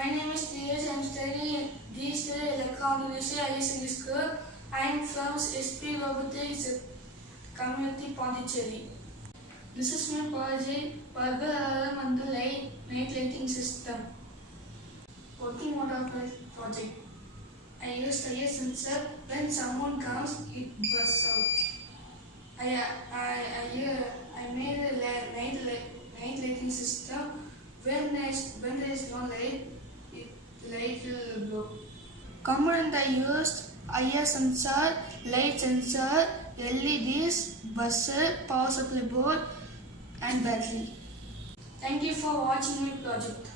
My name is Sree. I am studying digital electronics ISC school. I am from SP Robotics community Puducherry. This is my project, Burglar Alarm and Night Lighting System. Working mode of my project. I use a sensor. When someone comes, it bursts out. I made a night lighting system. When there is no light, light will blow. Component I used: IR sensor, light sensor, LEDs, buzzer, power supply board, and battery. Thank you for watching my project.